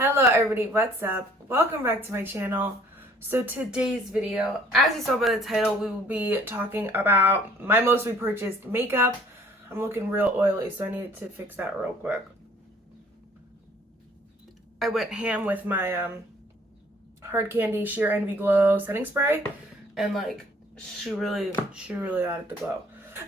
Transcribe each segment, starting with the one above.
Hello everybody, what's up? Welcome back to my channel. So today's video, as you saw by the title, we will be talking about my most repurchased makeup. I'm looking real oily, so I needed to fix that real quick. I went ham with my Hard Candy Sheer Envy Glow setting spray, and like she really added the glow.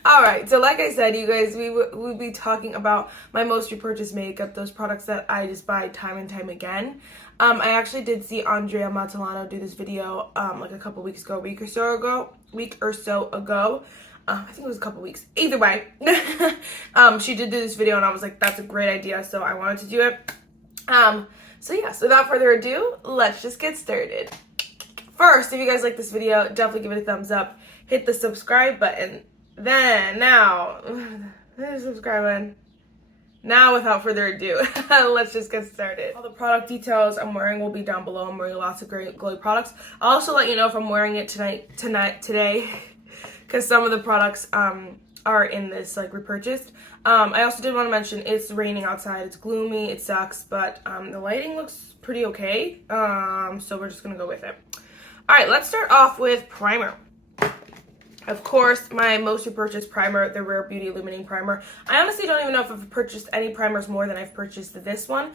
Alright, so like I said, you guys, we will be talking about my most repurchased makeup, those products that I just buy time and time again. I actually did see Andrea Matalano do this video like a couple weeks ago, week or so ago. I think it was a couple weeks. Either way, she did do this video and I was like, that's a great idea, so I wanted to do it. So yeah, so without further ado, let's just get started. First, if you guys like this video, definitely give it a thumbs up. Hit the subscribe button. Then, now, subscribe button. Now, without further ado, let's just get started. All the product details I'm wearing will be down below. I'm wearing lots of great glowy products. I'll also let you know if I'm wearing it today, because some of the products are in this like repurchased. I also did want to mention it's raining outside. It's gloomy. It sucks, but the lighting looks pretty okay. So we're just gonna go with it. All right, let's start off with primer. Of course, my most repurchased primer, the Rare Beauty Illuminating Primer. I honestly don't even know if I've purchased any primers more than I've purchased this one,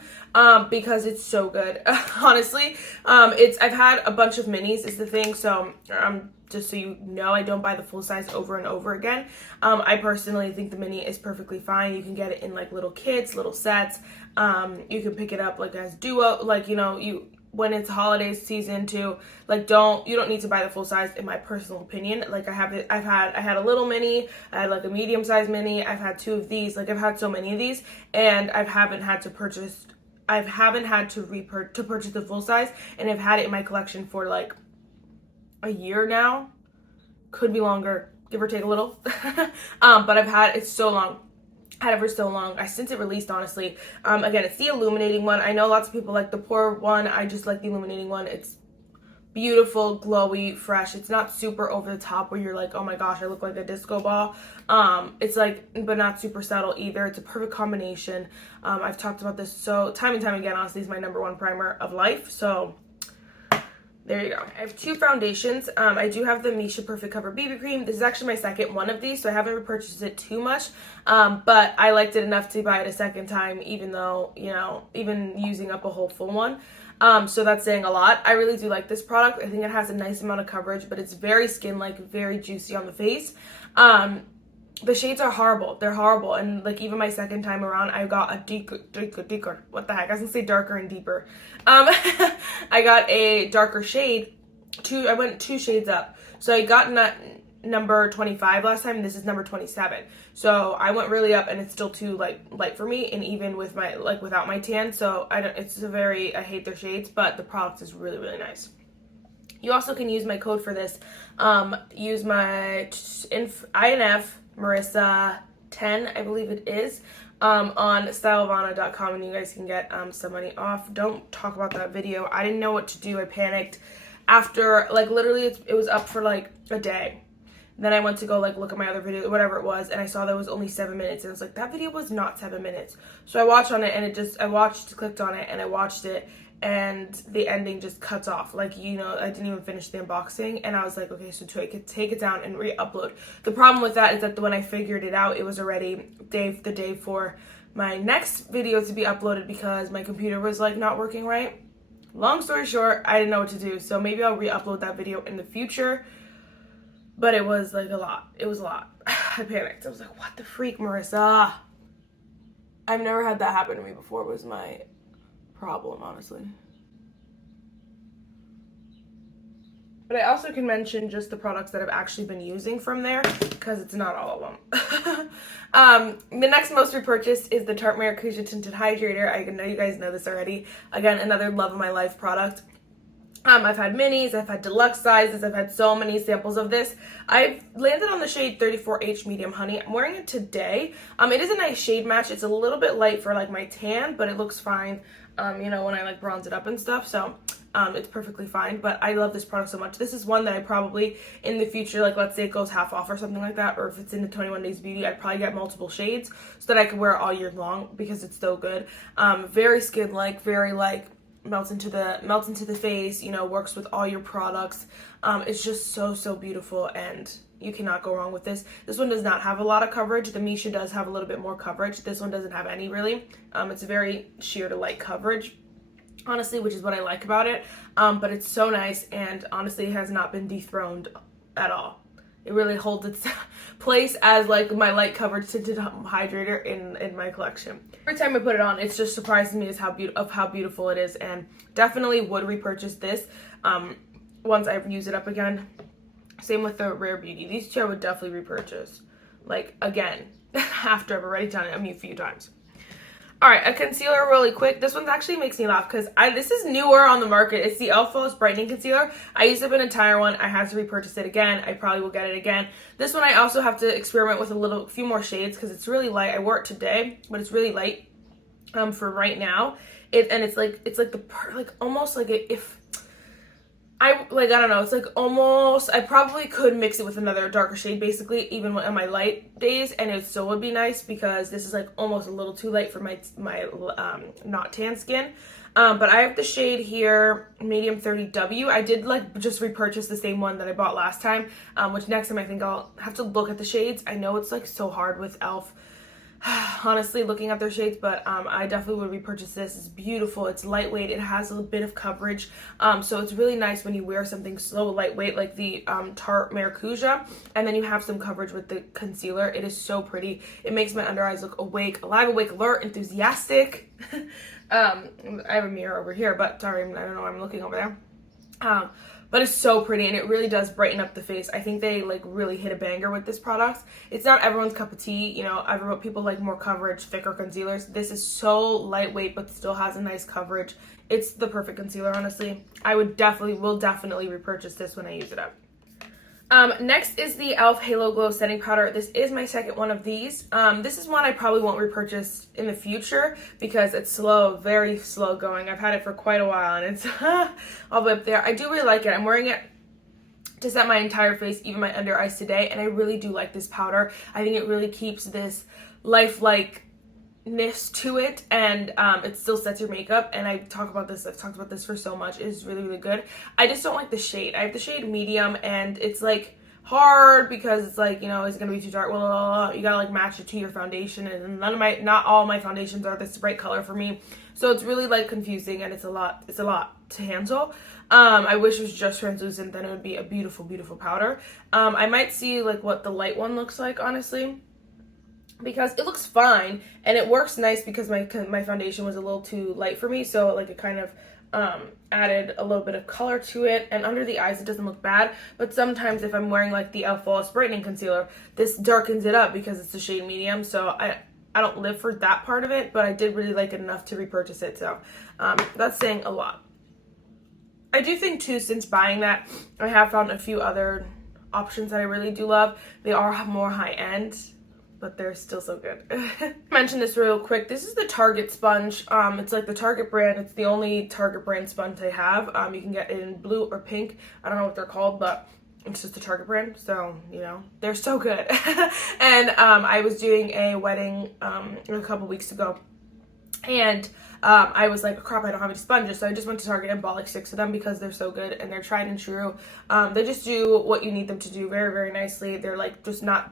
because it's so good. Honestly, I've had a bunch of minis is the thing, so just so you know, I don't buy the full size over and over again. I personally think the mini is perfectly fine. You can get it in like little kits, little sets. You can pick it up like as duo, like, you know, when it's holiday season too, like you don't need to buy the full size in my personal opinion. Like I had a little mini, I had like a medium size mini, I've had two of these, like I've had so many of these, and I haven't had to purchase the full size, and I've had it in my collection for like a year now, could be longer, give or take a little. But I've had it so long. Had it for so long, since it released, honestly. Again, it's the Illuminating one. I know lots of people like the Pour one. I just like the Illuminating one. It's beautiful, glowy, fresh. It's not super over the top where you're like, oh my gosh, I look like a disco ball. It's like, but not super subtle either. It's a perfect combination. I've talked about this so time and time again. Honestly, it's my #1 primer of life. So there you go. I have two foundations. I do have the Missha Perfect Cover BB Cream. This is actually my second one of these, so I haven't repurchased it too much. But I liked it enough to buy it a second time, even though, you know, even using up a whole full one. So that's saying a lot. I really do like this product. I think it has a nice amount of coverage, but it's very skin-like, very juicy on the face. The shades are horrible. They're horrible. And like even my second time around, I got a deeper, what the heck? I was gonna say darker and deeper. I got a darker shade. I went 2 shades up. So I got number 25 last time, and this is number 27. So I went really up, and it's still too like light for me, and even with my without my tan. So I hate their shades, but the product is really nice. You also can use my code for this. Use my INF Marissa 10, I believe it is, on Stylevana.com, and you guys can get some money off. Don't talk about that video. I didn't know what to do. I panicked after, like, literally it was up for like a day. Then I went to go like look at my other video, whatever it was, and I saw that it was only 7 minutes, and I was like, that video was not 7 minutes. So I watched on it, and clicked on it, and I watched it, and the ending just cuts off. Like, you know, I didn't even finish the unboxing, and I was like, okay, so take it down and re-upload. The problem with that is that when I figured it out, it was already the day for my next video to be uploaded, because my computer was like not working right. Long story short, I didn't know what to do, so maybe I'll re-upload that video in the future. But it was like a lot. It was a lot. I panicked. I was like, what the freak, Marissa? I've never had that happen to me before. It was my problem, honestly. But I also can mention just the products that I've actually been using from there, because it's not all of them. The next most repurchased is the Tarte Maracuja Tinted Hydrator. I know you guys know this already. Again, another love of my life product. I've had minis, I've had deluxe sizes, I've had so many samples of this. I've landed on the shade 34H Medium Honey. I'm wearing it today. It is a nice shade match. It's a little bit light for like my tan, but it looks fine, you know, when I like bronze it up and stuff. So it's perfectly fine, but I love this product so much. This is one that I probably in the future, like let's say it goes half off or something like that, or if it's in the 21 Days Beauty, I'd probably get multiple shades so that I could wear it all year long because it's so good. Very skin-like, very like melts into the face, you know, works with all your products. It's just so beautiful, and you cannot go wrong with this. This one does not have a lot of coverage. The Missha does have a little bit more coverage. This one doesn't have any, really. It's a very sheer to light coverage, honestly, which is what I like about it. But it's so nice, and honestly, it has not been dethroned at all. It really holds its place as like my light coverage tinted hydrator in my collection. Every time I put it on, it's just surprising me as how beautiful it is, and definitely would repurchase this once I use it up again. Same with the Rare Beauty. These two I would definitely repurchase, like, again, after I've already done it a few times. All right, a concealer really quick. This one actually makes me laugh because this is newer on the market. It's the e.l.f. Flawless Brightening Concealer. I used up an entire one. I had to repurchase it again. I probably will get it again. This one I also have to experiment with a few more shades because it's really light. I wore it today, but it's really light for right now. It's almost like if I don't know, it's like almost, I probably could mix it with another darker shade basically, even on my light days, and it still would be nice because this is like almost a little too light for my not tan skin. But I have the shade here, medium 30W. I did like just repurchase the same one that I bought last time, which next time I think I'll have to look at the shades. I know it's like so hard with e.l.f. honestly, looking at their shades, but I definitely would repurchase this. It's beautiful, it's lightweight, it has a bit of coverage, so it's really nice when you wear something so lightweight like the Tarte Maracuja, and then you have some coverage with the concealer. It is so pretty. It makes my under eyes look awake, alive, awake, alert, enthusiastic. I have a mirror over here, but sorry, I don't know why I'm looking over there. But it's so pretty, and it really does brighten up the face. I think they like really hit a banger with this product. It's not everyone's cup of tea, you know. People like more coverage, thicker concealers. This is so lightweight, but still has a nice coverage. It's the perfect concealer, honestly. I will definitely repurchase this when I use it up. Next is the e.l.f. Halo Glow Setting Powder. This is my second one of these. This is one I probably won't repurchase in the future because it's slow, very slow going. I've had it for quite a while, and it's all the way up there. I do really like it. I'm wearing it to set my entire face, even my under eyes today, and I really do like this powder. I think it really keeps this lifelike to it, and it still sets your makeup, and I've talked about this for so much. It is really good. I just don't like the shade. I have the shade medium, and it's like hard because it's like, you know, is it gonna be too dark? Well, you gotta like match it to your foundation, and not all my foundations are this bright color for me, so it's really like confusing, and it's a lot to handle. I wish it was just translucent, then it would be a beautiful powder. I might see like what the light one looks like, honestly, because it looks fine and it works nice because my foundation was a little too light for me, so like it kind of added a little bit of color to it, and under the eyes it doesn't look bad. But sometimes if I'm wearing like the e.l.f. Flawless Brightening Concealer, this darkens it up because it's a shade medium, so I don't live for that part of it, but I did really like it enough to repurchase it, so that's saying a lot. I do think too, since buying that, I have found a few other options that I really do love. They are more high-end, but they're still so good. Mention this real quick. This is the Target sponge. It's like the Target brand. It's the only Target brand sponge I have. You can get it in blue or pink. I don't know what they're called, but it's just the Target brand. So, you know, they're so good. And I was doing a wedding a couple weeks ago, and I was like, crap, I don't have any sponges, so I just went to Target and bought like 6 of them because they're so good and they're tried and true. They just do what you need them to do very nicely. They're like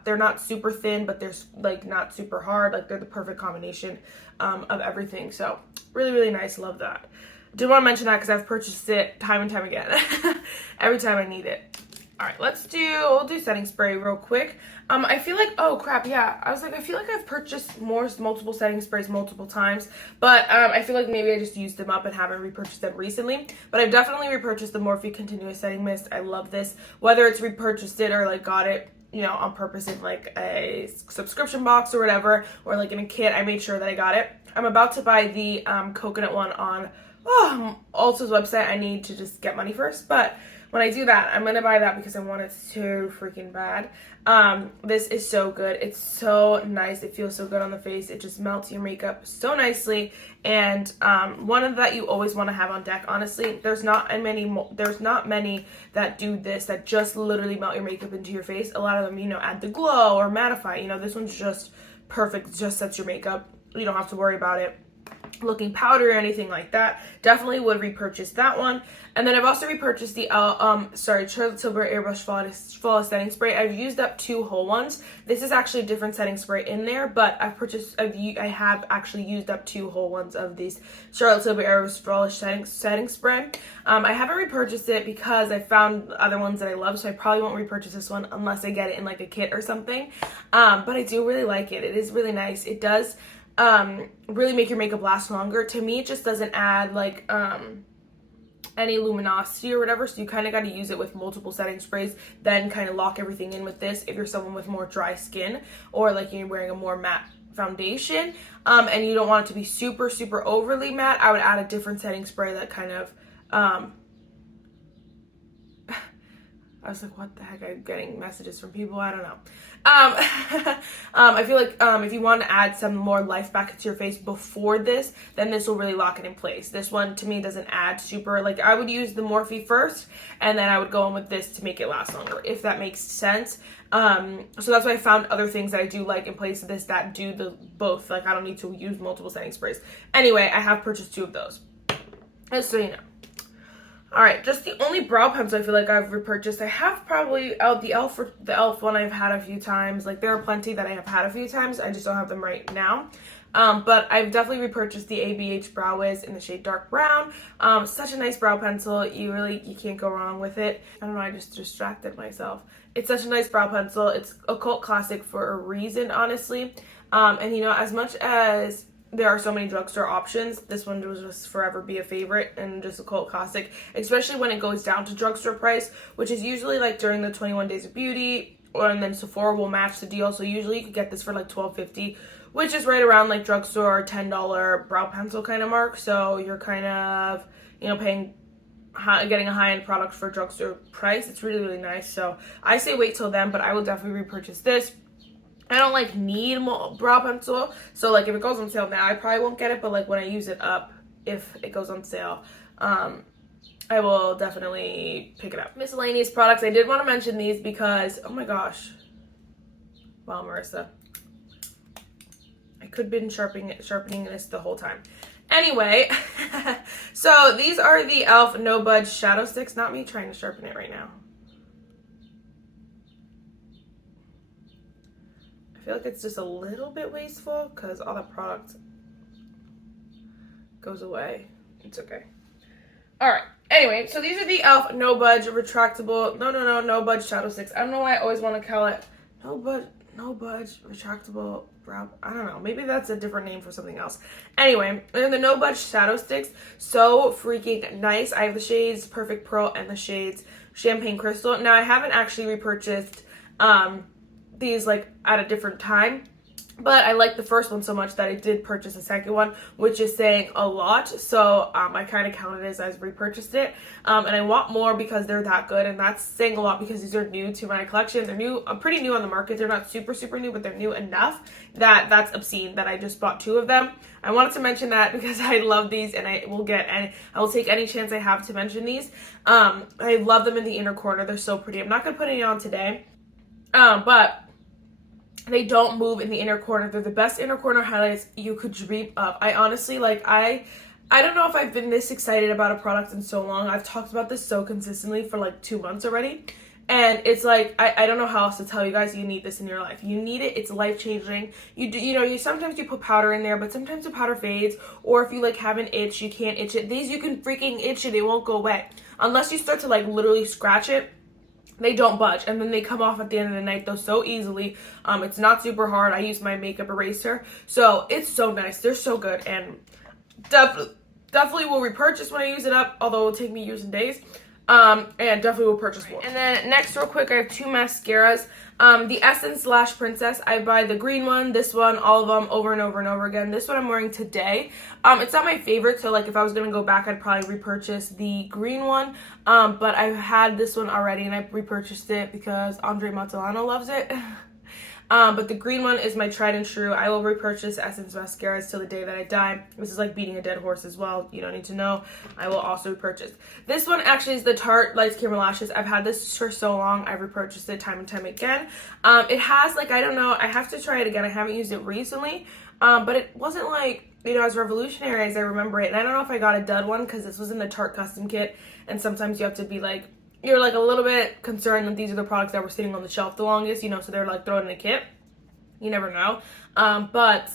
they're not super thin, but they're like not super hard. Like they're the perfect combination of everything. So really nice. Love that. Did want to mention that because I've purchased it time and time again. Every time I need it. All right, we'll do setting spray real quick. I feel like, oh crap, yeah, I was like, I feel like I've purchased multiple setting sprays multiple times, but I feel like maybe I just used them up and haven't repurchased them recently. But I've definitely repurchased the Morphe Continuous Setting Mist. I love this, whether it's repurchased it or like got it, you know, on purpose in like a subscription box or whatever, or like in a kit. I made sure that I got it. I'm about to buy the coconut one on Ulta's website. I need to just get money first, but when I do that, I'm gonna buy that because I want it so freaking bad. This is so good. It's so nice. It feels so good on the face. It just melts your makeup so nicely. And one of that you always want to have on deck. Honestly, there's not many that do this, that just literally melt your makeup into your face. A lot of them, you know, add the glow or mattify. You know, this one's just perfect. It just sets your makeup. You don't have to worry about it. looking powder or anything like that, definitely would repurchase that one. And then I've also repurchased the Charlotte Tilbury Airbrush Flawless Setting Spray. I've used up 2 whole ones. This is actually a different setting spray in there, but I have actually used up 2 whole ones of these Charlotte Tilbury Airbrush Flawless Setting Spray. I haven't repurchased it because I found other ones that I love, so I probably won't repurchase this one unless I get it in like a kit or something. But I do really like it. It is really nice. It does really make your makeup last longer. To me, it just doesn't add like any luminosity or whatever, so you kind of got to use it with multiple setting sprays, then kind of lock everything in with this if you're someone with more dry skin, or like you're wearing a more matte foundation, and you don't want it to be super overly matte. I would add a different setting spray that kind of I was like, what the heck? I'm getting messages from people. I don't know. I feel like if you want to add some more life back into your face before this, then this will really lock it in place. This one, to me, doesn't add super, like, I would use the Morphe first, and then I would go in with this to make it last longer, if that makes sense. So that's why I found other things that I do like in place of this that do the both. Like, I don't need to use multiple setting sprays. Anyway, I have purchased 2 of those. Just so you know. Alright, just the only brow pencil I feel like I've repurchased. I have probably the e.l.f. one I've had a few times. Like, there are plenty that I have had a few times. I just don't have them right now. But I've definitely repurchased the ABH Brow Wiz in the shade Dark Brown. Such a nice brow pencil. You can't go wrong with it. I don't know, I just distracted myself. It's such a nice brow pencil. It's a cult classic for a reason, honestly. And you know, as much as there are so many drugstore options, this one will just forever be a favorite and just a cult classic, especially when it goes down to drugstore price, which is usually like during the 21 Days of Beauty, and then Sephora will match the deal. So usually you could get this for like $12.50, which is right around like drugstore $10 brow pencil kind of mark. So you're kind of, you know, getting a high-end product for drugstore price. It's really nice. So I say wait till then, but I will definitely repurchase this. I don't like need more brow pencil, so like if it goes on sale now, I probably won't get it, but like when I use it up, if it goes on sale, I will definitely pick it up. Miscellaneous products. I did want to mention these because, oh my gosh, wow, Marissa, I could have been sharpening this the whole time. Anyway, so these are the e.l.f. No Budge Shadow Sticks. Not me trying to sharpen it right now. I feel like it's just a little bit wasteful because all that product goes away. It's okay. Alright, anyway, so these are the e.l.f. No Budge retractable, no budge shadow sticks. I don't know why I always want to call it no budge retractable brow. I don't know, maybe that's a different name for something else. Anyway, they're the No Budge shadow sticks. So freaking nice. I have the shades Perfect Pearl and the shades Champagne Crystal. Now, I haven't actually repurchased these like at a different time, but I like the first one so much that I did purchase a second one, which is saying a lot. So I kind of counted it as repurchased it, and I want more because they're that good, and that's saying a lot because these are new to my collection. They're new, pretty new on the market. They're not super new, but they're new enough that that's obscene that I just bought 2 of them. I wanted to mention that because I love these, and I will take any chance I have to mention these. I love them in the inner corner. They're so pretty. I'm not gonna put any on today, but they don't move in the inner corner. They're the best inner corner highlights you could dream of. I honestly, like, I don't know if I've been this excited about a product in so long. I've talked about this so consistently for like 2 months already. And it's like, I don't know how else to tell you guys, you need this in your life. You need it. It's life-changing. You sometimes you put powder in there, but sometimes the powder fades. Or if you like have an itch, you can't itch it. These, you can freaking itch it. It won't go away. Unless you start to like literally scratch it. They don't budge, and then they come off at the end of the night though so easily. It's not super hard. I use my makeup eraser, so it's so nice. They're so good, and definitely will repurchase when I use it up, although it will take me years and days. And definitely will purchase more. And then next, real quick, I have 2 mascaras. The Essence Lash Princess. I buy the green one, this one, all of them over and over and over again. This one I'm wearing today. It's not my favorite, so like if I was gonna go back, I'd probably repurchase the green one. But I've had this one already, and I repurchased it because Andre Matalano loves it. But the green one is my tried and true. I will repurchase Essence mascaras till the day that I die. This is like beating a dead horse as well. You don't need to know. I will also repurchase. This one actually is the Tarte Lights Camera Lashes. I've had this for so long. I've repurchased it time and time again. It has like, I don't know. I have to try it again. I haven't used it recently. But it wasn't like you know, as revolutionary as I remember it. And I don't know if I got a dud one because this was in the Tarte custom kit, and sometimes you have to be like, you're like a little bit concerned that these are the products that were sitting on the shelf the longest, you know, so they're like thrown in a kit. You never know. But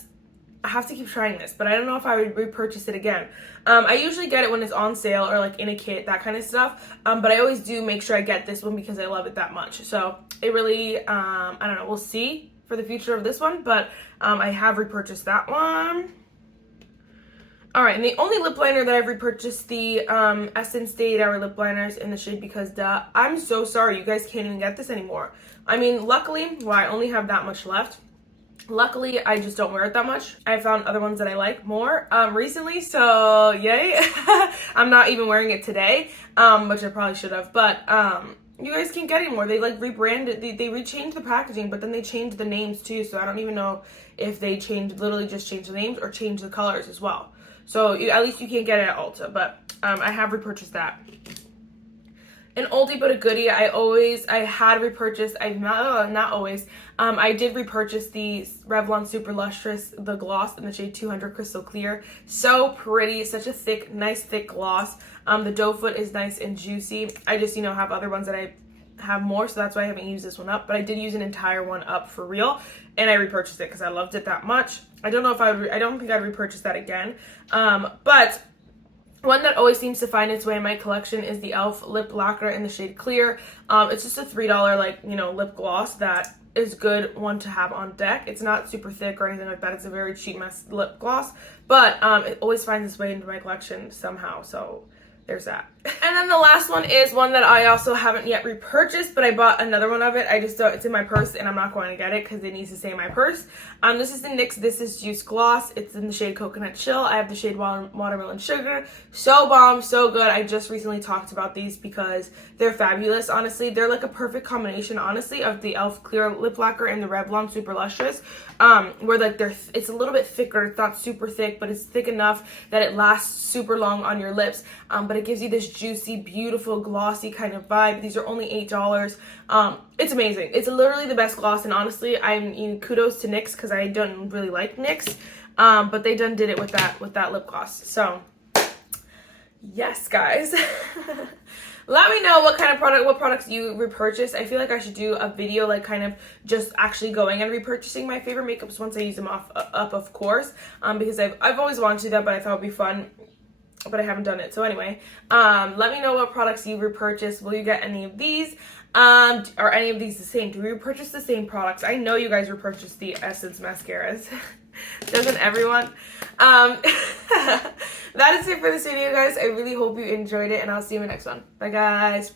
I have to keep trying this, but I don't know if I would repurchase it again. I usually get it when it's on sale or like in a kit, that kind of stuff. But I always do make sure I get this one because I love it that much. So it really, I don't know, we'll see for the future of this one, but I have repurchased that one. All right, and the only lip liner that I've repurchased, the Essence Day Hour lip liners in the shade Because Duh. I'm so sorry, you guys can't even get this anymore. I mean, luckily, well, I only have that much left. Luckily, I just don't wear it that much. I found other ones that I like more recently, so yay. I'm not even wearing it today, which I probably should have, but you guys can't get it anymore. They like rebranded, they rechanged the packaging, but then they changed the names too, so I don't even know if they literally just changed the names or changed the colors as well. So at least you can't get it at Ulta, but I have repurchased that. An oldie but a goodie. I had repurchased. I did repurchase the Revlon Super Lustrous, the gloss in the shade 200 Crystal Clear. So pretty, such a thick, nice thick gloss. The doe foot is nice and juicy. I just, you know, have other ones that I have more, so that's why I haven't used this one up. But I did use an entire one up for real, and I repurchased it because I loved it that much. I don't know if I don't think I'd repurchase that again. But one that always seems to find its way in my collection is the e.l.f. Lip Lacquer in the shade Clear. It's just a $3 like, you know, lip gloss that is good one to have on deck. It's not super thick or anything like that. It's a very cheap lip gloss, but it always finds its way into my collection somehow. So there's that. And then the last one is one that I also haven't yet repurchased, but I bought another one of it. I just don't, it's in my purse and I'm not going to get it because it needs to stay in my purse. This is the NYX This Is Juice Gloss. It's in the shade Coconut Chill. I have the shade Watermelon Sugar. So bomb, so good. I just recently talked about these because they're fabulous, honestly. They're like a perfect combination, honestly, of the e.l.f. Clear Lip Lacquer and the Revlon Super Lustrous, where like it's a little bit thicker. It's not super thick, but it's thick enough that it lasts super long on your lips, but it gives you this juicy, beautiful, glossy kind of vibe. These are only $8. It's amazing. It's literally the best gloss, and honestly, kudos to NYX because I don't really like NYX, but they did it with that lip gloss. So yes, guys. Let me know what products you repurchase. I feel like I should do a video like kind of just actually going and repurchasing my favorite makeups once I use them up, of course, because I've always wanted to do that, but I thought it would be fun, but I haven't done it. So anyway, let me know what products you repurchase. Will you get any of these? Are any of these the same? Do we repurchase the same products? I know you guys repurchase the Essence mascaras. Doesn't everyone? That is it for this video, guys. I really hope you enjoyed it, and I'll see you in the next one. Bye, guys.